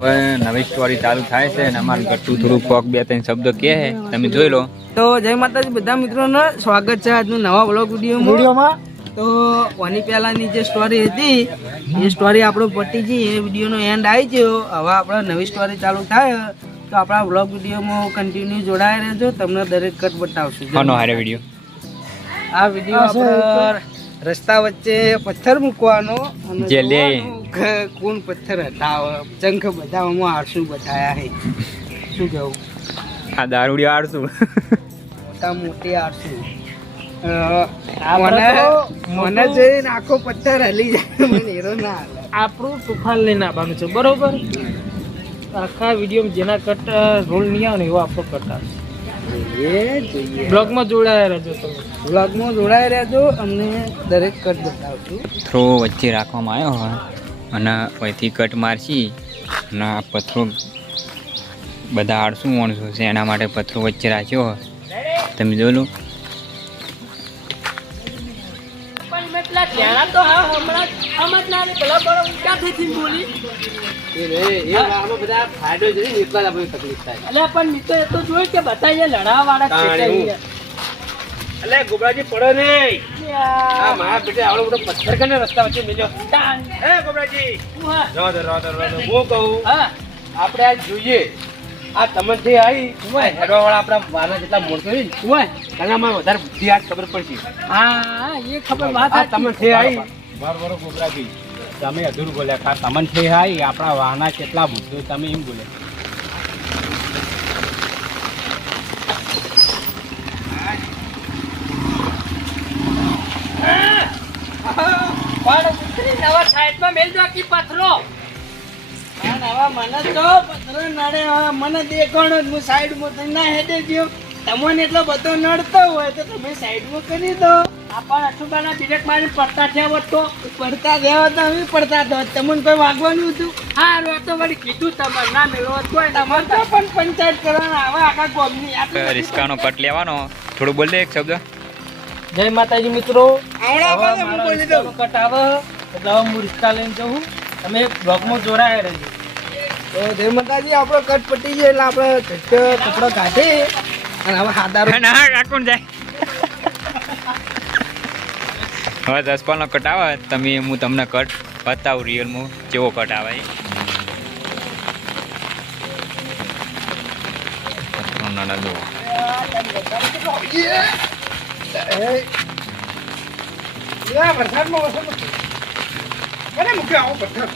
હવે નવી સ્ટોરી ચાલુ થાય છે અને અમારું ગટ્ટુ થોડું કોક બે ત્રણ શબ્દો કહે છે, તમે જોઈ લો. તો જય માતાજી બધા મિત્રોને સ્વાગત છે આજનું નવા બ્લોગ વિડીયોમાં. તો આની પહેલાની જે સ્ટોરી હતી એ સ્ટોરી આપણો પતી ગઈ, એ વિડીયોનો એન્ડ આવી ગયો. હવે આપણે નવી સ્ટોરી ચાલુ થાય તો આપણા બ્લોગ વિડીયોમાં કન્ટિન્યુ જોડાઈ રહેજો, તમને દરેક કટ બતાવશું. કોનો હારે વિડીયો? આ વિડીયો આપણે રસ્તા વચ્ચે પથ્થર મૂકવાનો જે લે કોણ પથ્થર હટાવે ચંખ બતાવવામાં આરસુ બતાયા છે. શું કેવું? આ દારૂડિયો આરસુ મોટા મોટી આરસુ મને જોઈને આખો પથ્થર હલી જાય, મને હેરો ના હાલે. આપણું તુફાન લઈને આવવાનું છે, બરોબર? આખા વિડીયો જેના કટ રોલ નહીં આવે ને એવો આપણો કટ આવે. જોઈએ બ્લોગમાં જોડાયા રહેજો તમે. વ્લોગમાં જોડાઈ રહેજો, અમને દરેક કટ બતાવશું. થ્રો વચ્ચે રાખવામાં આવ્યો હોય અને અહીંથી કટ મારશી અને આ પથ્થરો બધા આળસું માણસો છે એના માટે પથ્થરો વચ્ચે રાખ્યો હોય, તમે જોઈ લો. ગોબરાજી પડો ને મારા બેટે આવડો મોટો પથ્થર કરીને રસ્તા વચ્ચે મેલ્યો. ગોબરાજી હું કહું આપણે આ જોઈએ આ તમને જે આવી હેડવા વાળા આપણા વાના જેટલા મોડતો હોય એનામાં વધારે બુદ્ધિ આજ ખબર પડશે. હા એ ખબર વાત તમને જે આવી બરોબર. ગોબરાજી તમે અધૂર બોલ્યા ખા, તમને જે આવી આપણા વાના કેટલા બુદ્ધિ તમે એમ બોલ્યા. નવા સાઈડમાં મેલજો આખી પથરો. મને તો પથ્થર નડે, મને દેખાણો હું સાઈડમાં ના હેડે ગયો. તમને એટલો બધો નડતો હોય તો તમે સાઈડમાં કરી દો. આપણ અઠુબાના ડિરેક્ટ મારી પડતા થયા હોત તો પડતા દેવા તો અમે પડતા તો તમને કોઈ વાગવાનું હતું? હા રો તો વળી કીધું તમારે ના મેળવો હોત કોઈ તમારે તો પણ પંચાયત કરવાના આવે આખા ગામની. રિસ્કાનો કટ લેવાનો, થોડું બોલ દે એક શબ્દ. જય માતાજી મિત્રો. આવડા હું બોલી દઉં. કટ આવે એટલે હવે હું રિસ્કા લઈને જવું, તમે બ્લોગમાં જોડાયા રહેજો. તો જય માતાજી, આપણો કટ પટી ગયો એટલે આપણે કપડો કાઢી અને હવે હાદારો ના કાકુન જાય. હવે 10 નો કટ આવે તમે, હું તમને કટ બતાવું રિયલમાં કેવો કટ આવે. નાના દો વરસાદમાં મૂક્યો આવો પથ્થર.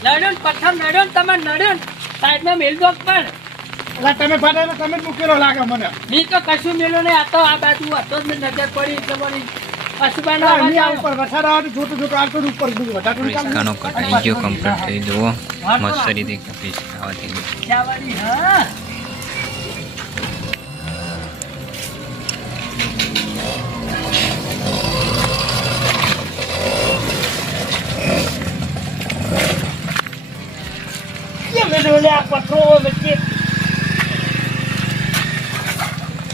નડ્યો પથ્થર નડ્યો તમે નડ્યો સાઈડમાં મેલજો પણ તમે ફાટા તમે જ મૂકેલો લાગે મને. મી તો કશું મેલ્યો નહીં, આ તો આ બાજુ હતો જ નજર પડી તમારી અસુબાનો અવાજ ઉપર વરસાદ આવે તો જોતું જોતું આવતો ઉપર રિસ્કાનો કટ આવી ગયો, કમ્પ્લીટ થઈ જુઓ. મસ્ત રીતે કપીશ આવા થઈ ગયો. હા પથરો વચ્ચે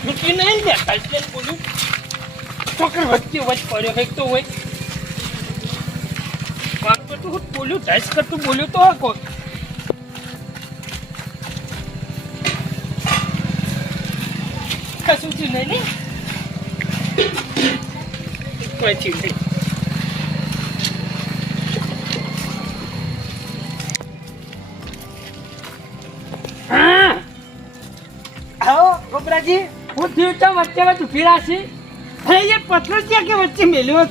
મૂકી નહીં ને કાલે બોલ્યું છોકરી વચ્ચે વચ પડ્યો કંઈક તો હોય વાત કરતું બોલ્યું ટાઈસ કરતું બોલ્યું તો કોઈ કશું થયું નહીં ને કોઈ થયું નહીં. ગોબરાજી હું થયું તો વચ્ચે વચ્ચે ઉભી રાખી. એ પથ્થર ક્યાં કે વચ્ચે મેલ્યો?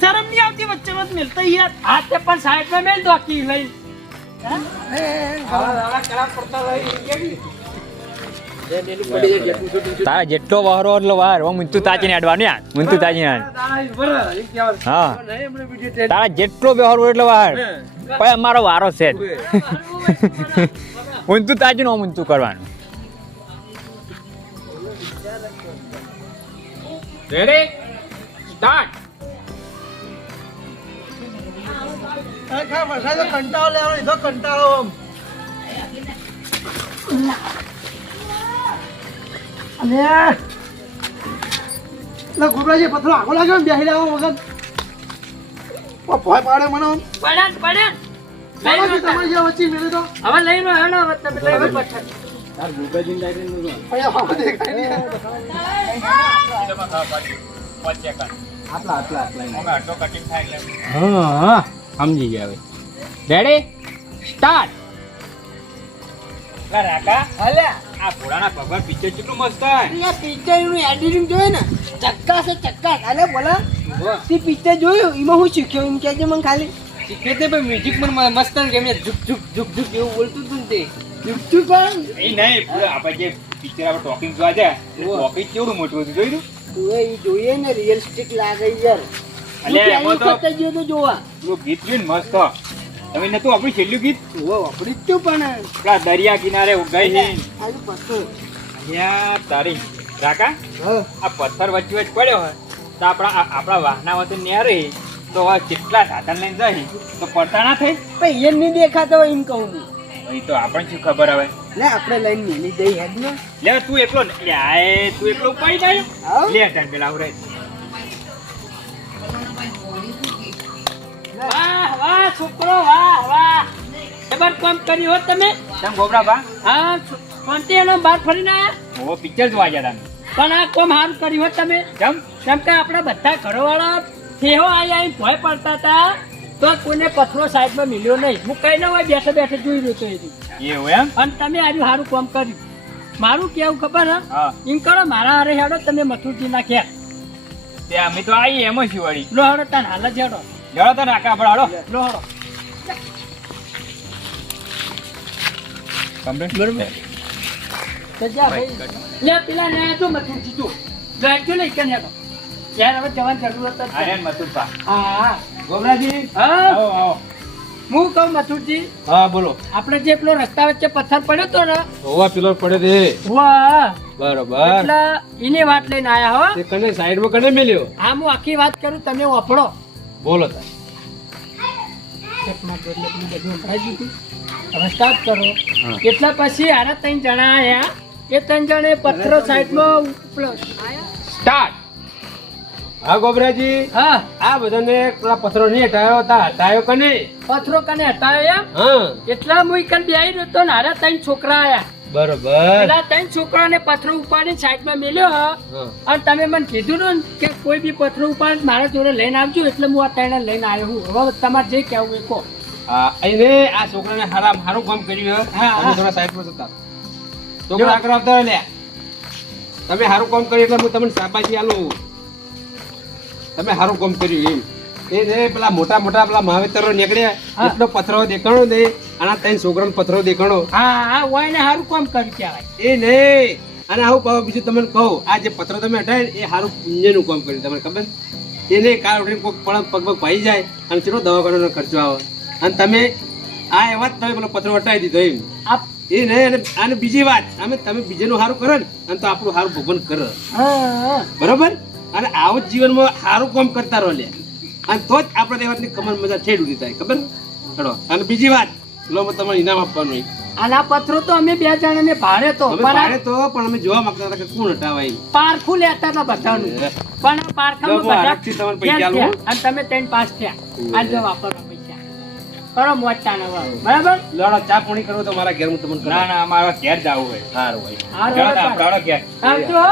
શરમ નહીં આવતી વચ્ચે વચ્ચે મેલતા યાર? હા તે પણ સાઈડમાં મેલ દો કી લઈ. તારા જેટલો વહરો એટલો વાર મુંતુ તાચીને અડવાનું યાર, મુંતુ તાચીને. હા તારા જેટલો વહરો એટલો વાર પણ અમારો વારો છે જ. મુંતુ તાચીને મુંતુ કરવાનું. Ready start. કંટાળો લેવાનો, કંટાળો એટલે ગોબરાજી પથરો આગો લાગ્યો ને બેહી લેવા વગર ભય પાડે મને પડે તમારી જે વચ્ચે મેળે તો હવે લઈ લો હેડો હવે તમે લઈ લો પથ્થર અહીંયા દેખાય નહીં હા સમજી ગયા હવે રેડી સ્ટાર્ટ રાકા અલ્યા આ પુરાણા ભગવાન પિક્ચર કેટલું મસ્ત હોય આ પિક્ચર નું એડિટિંગ જોયું ને ચક્કાસ છે ચક્કાસ અલે બોલા તે પિક્ચર જોયું એમાં હું શીખ્યો એમ કહેજે મને ખાલી શીખે તે પણ મ્યુઝિક પણ મસ્ત ને કેમ ઝુક ઝુક ઝુક ઝુક એવું બોલતું હતું ને તે યુટ્યુબ પર એ નહીં પૂરા આપણે જે પિક્ચર આપણે ટોકિંગ જોવા જાય ટોકિંગ કેવડું મોટું હતું જોયું તું એ જોઈએ ને રિયલિસ્ટિક લાગે યાર અલ્યા એમાં તો ગયો તો જોવા પેલું ગીત જોયું ને મસ્ત તમે નતું આપણું છેલ્લું ગીત ઓ વાપરી જ પણ પેલા દરિયા કિનારે ઉગાઈ છે ખાલી પથ્થર અહીંયા તારી રાકા આ પથ્થર વચ્ચે વચ્ચે પડ્યો હોય તો આપણા વાહના વચ્ચે ન્યા રહી તો હવે કેટલા સાધન લઈને જાય તો પડતા ના થઈ પણ એમ નહીં દેખાતો હોય એમ કહું હું એ તો આપણને શું ખબર હવે લે આપણે લઈને મેલી દઈ હેડ ને લે તું એકલો ને લે આય તું એકલો ઉપાડી જાય આવ. લે તને પેલા આવરે વાહ વાહ છોકરો વાહ વાહ ખબર કામ કર્યું હોત તમે તમ ગોબરા બા હા કોન્ટેનો બહાર ફરીને આયા ઓ પિક્ચર જોવા ગયા તમે પણ આ કોમ સારું કર્યું હોત તમે કેમ કેમ કે આપણા બધા ઘરવાળા થેહો આયા ભય પડતા હતા તો કોઈને પથરો સાઈડમાં મિલ્યો નહીં હું કઈ ના હોય બેઠે બેઠે જોઈ રહ્યો તો એથી એવું એમ અને તમે આજે સારું કામ કર્યું મારું કેવું ખબર હે હા એમ કરો મારા હારે હેડો તમે મથુરજી નાખ્યા તે અમે તો આવીએ એમ જ છીએ વળી લો હેડો તાન હાલ જ હેડો જડો તો નાકા આપણે હાલો લો હેડો કમ્પ્લીટ બરોબર. તો જા ભાઈ લે પેલા ને જો મથુરજી જો જો લઈ કે હેડો યાર હવે જવાની જરૂર જ આર્યન નથી. મથુરપા હા ગોબરાજી હા આવો આવો હું કહું મથુરજી હા બોલો આપણે જે પેલો રસ્તા વચ્ચે પથ્થર પડ્યો તો ને હોવા પેલો પડે તે વાહ બરોબર એટલે એની વાત લઈને આયા હો તે કને સાઈડમાં કને મેલ્યો હા હું આખી વાત કરું તમે વાપરો બોલો તાર હવે સ્ટાર્ટ કરો એટલા પછી આના 3 જણા આયા એ 3 જણે પથ્થરો સાઈડમાં સ્ટાર્ટ હા ગોબરાજી હા આ બધાને પેલા પથરો નહીં હટાયો હતા હટાયો કને પથ્થરો કને હટાયો એમ હા એટલા હું કન બેહી રહ્યો તો ને આના 3 છોકરા આયા બરોબર પેલા 3 છોકરાને પથ્થરો ઉપાડીને સાઈડમાં મેલ્યો હા અને તમે મને કીધું ને કે કોઈ બી પથ્થરો ઉપાડ મારા જોડે લઈને આવજો એટલે હું આ 3 લઈને આવ્યો હું હવે તમારે જે કહેવું એ કહો હા એને આ છોકરાને સારું કામ કર્યું હા, હા. તમે થોડા સાઈડમાં જતા છોકરા આગળ આવતા રહો લે તમે સારું કામ કર્યું એટલે હું તમને શાબાશી આલું તમે સારું કામ કર્યું એમ એ પેલા મોટા મોટા પેલા મહાવેતરો નીકળ્યા હા. એટલો પથરો દેખાણો ને આના 3 છોકરાનો પથરો દેખાણો હા હા હોય ને સારું કામ કર્યું કહેવાય એ નહીં અને આવું કહો બીજું તમને કહું આ જે પથરો તમે હટાય એ સારું પુણ્યનું કામ કર્યું તમને ખબર એને કાળ ઉઠીને કોઈક પગ ભાઈ જાય અને ચલો દવાખાનાનો ખર્ચો આવે અને તમે આ એવા જ તમે પેલો પથરો હટાવી દીધો એમ આપ એ નહીં અને બીજી વાત તમે બીજાનું સારું કરો ને અને તો આપણું સારું ભગવાન કરે હા બરોબર અને આવું જ જીવનમાં સારું કામ કરતા રહો લે અને તો જ આપણે દેવાતની કમર મજા છેડ ઉડી થાય ખબર ચલો અને બીજી વાત લો તમારે ઇનામ આપવાનું હોય અને આ પથરો તો અમે 2 જણાને ભાડે તો અમે પણ પાડે તો પણ અમે જોવા માંગતા હતા કે કોણ હટાવાય એમ. પારખું લેતા હતા બધાનું પણ આ પારખામાં જો હું બધા હરખથી તમને પૈસા ધ્યાન આલું. થયા. અને તમે 3 પાસ થયા આ જો વાપરો પૈસા કરો મોટા નવા બરાબર લડો ચા પાણી કરવો તો મારા ઘેર હું તમને ના ના અમારા ઘેર જવું હોય સારું હોય હારું જડો તો બરાબર. આપણા ઘેર આવજો હો.